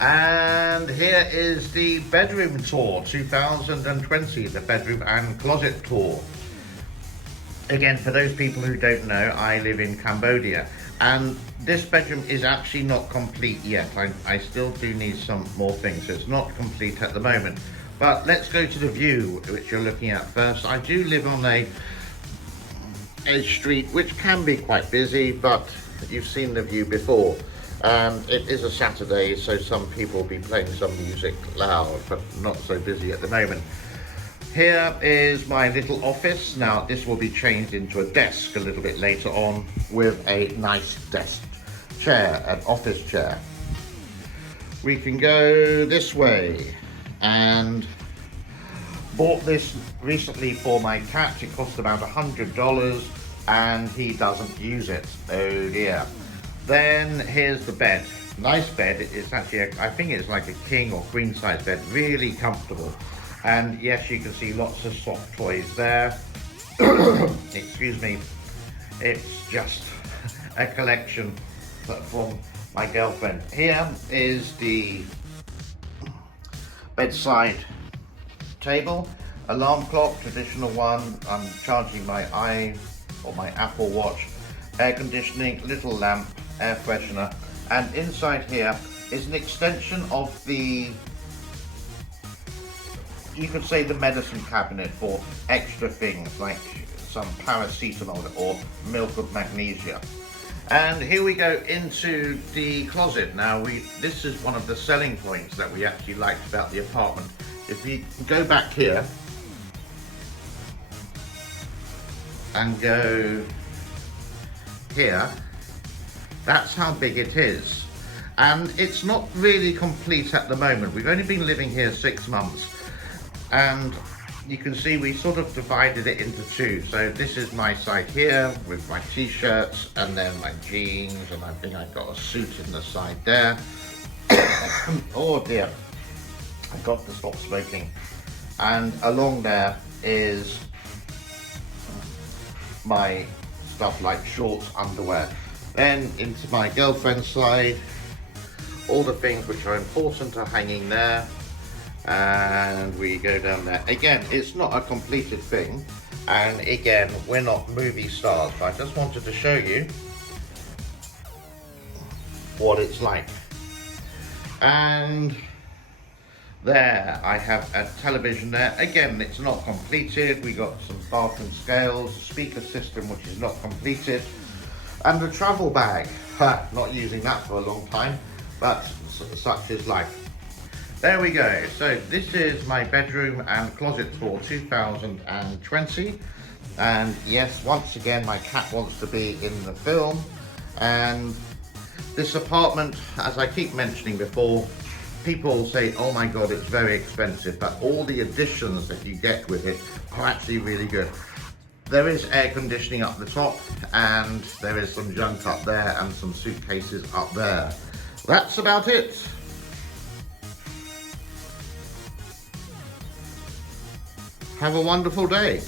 And here is the bedroom tour 2020, the bedroom and closet tour. Again, for those people who don't know, I live in Cambodia, and this bedroom is actually not complete yet. I still do need some more things, so it's not complete at the moment. But let's go to the view, which you're looking at first. I do live on a street which can be quite busy, but you've seen the view before. And it is a Saturday, so some people will be playing some music loud, but not so busy at the moment. Here is my little office. Now, this will be changed into a desk a little bit later on with a nice desk chair, an office chair. We can go this way, and bought this recently for my cat. It cost about $100 and he doesn't use it. Oh dear. Then here's the bed. Nice bed. It's actually, I think it's like a king or queen size bed. Really comfortable. And yes, you can see lots of soft toys there. Excuse me. It's just a collection from my girlfriend. Here is the bedside table, alarm clock, traditional one. I'm charging my Apple Watch, air conditioning, little lamp, air freshener, and inside here is an extension of the, you could say, the medicine cabinet for extra things like some paracetamol or milk of magnesia. And here we go into the closet. Now, this is one of the selling points that we actually liked about the apartment. If we go back here and go here, that's how big it is. And it's not really complete at the moment. We've only been living here 6 months, and you can see we sort of divided it into two. So this is my side here with my t-shirts, and then my jeans, and I think I've got a suit in the side there. Oh dear, I got to stop smoking. And along there is my stuff like shorts, underwear. Then into my girlfriend's side, all the things which are important are hanging there. And we go down there. Again, it's not a completed thing. And again, we're not movie stars, but I just wanted to show you what it's like. And there, I have a television there. Again, it's not completed. We got some bathroom scales, a speaker system which is not completed, and a travel bag. Not using that for a long time, but such is life. There we go. So this is my bedroom and closet tour 2020. And yes, once again, my cat wants to be in the film. And this apartment, as I keep mentioning before, people say, oh my God, it's very expensive, but all the additions that you get with it are actually really good. There is air conditioning up the top, and there is some junk up there and some suitcases up there. That's about it. Have a wonderful day.